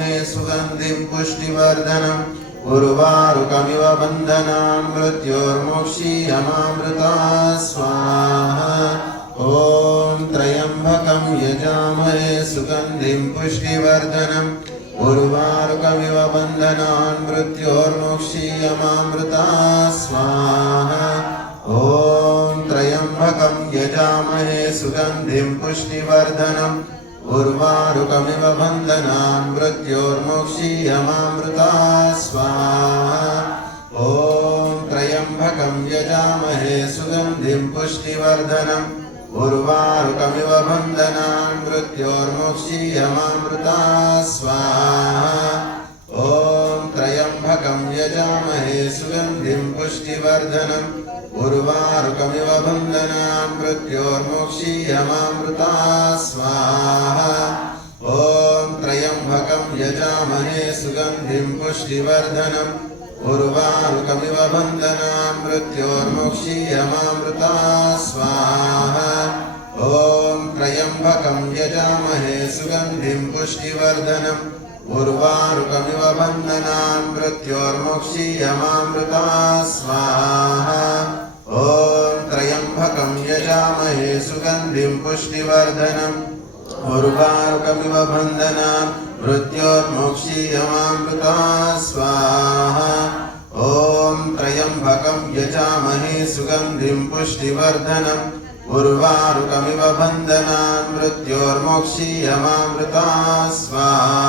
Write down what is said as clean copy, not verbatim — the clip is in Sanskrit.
यजामहे सुगन्धिं पुष्टिवर्धनम् उर्वारुकमिव बन्धनान् मृत्योर्मोक्षीयमामृता स्वाहा ॐ त्र्यम्बकं यजामहे सुगन्धिं पुष्टिवर्धनम् उर्वारुकमिव बन्धनान् मृत्योर्मोक्षीयमामृता स्वाहा ॐ त्र्यम्बकं यजामहे सुगन्धिं पुष्टिवर्धनम् उर्वारुकमिव बन्धनान् मृत्योर्मोक्षीयमामृता स्वाहा ॐ त्र्यम्बकं यजामहे सुगन्धिं पुष्टिवर्धनम् उर्वारुकमिव बन्धनान् मृत्योर्मोक्षीयमामृता स्वाहा ॐ त्र्यम्बकं यजामहे सुगन्धिं पुष्टिवर्धनम् उर्वारुकमिव बन्धनान् मृत्योर्मोक्षीयमामृता स्वाहा ॐ त्र्यम्बकं यजामहे सुगन्धिं पुष्टिवर्धनम् उर्वारुकमिव बन्धनान् मृत्योर्मोक्षीयमामृता स्वाहा ॐ त्र्यम्बकं यजामहे सुगन्धिं पुष्टिवर्धनम् उर्वारुकमिव बन्धनान् मृत्योर्मोक्षीयमामृता स्वाहा ॐ त्र्यम्बकं यजामहे सुगन्धिं पुष्टिवर्धनम् उर्वारुकमिव बन्धनान् मृत्योर्मोक्षीयमामृता स्वाहा ॐ त्र्यम्बकं यजामहे सुगन्धिं पुष्टिवर्धनम् उर्वारुकमिव बन्धनान् मृत्योर्मोक्षीयमामृता स्वाहा।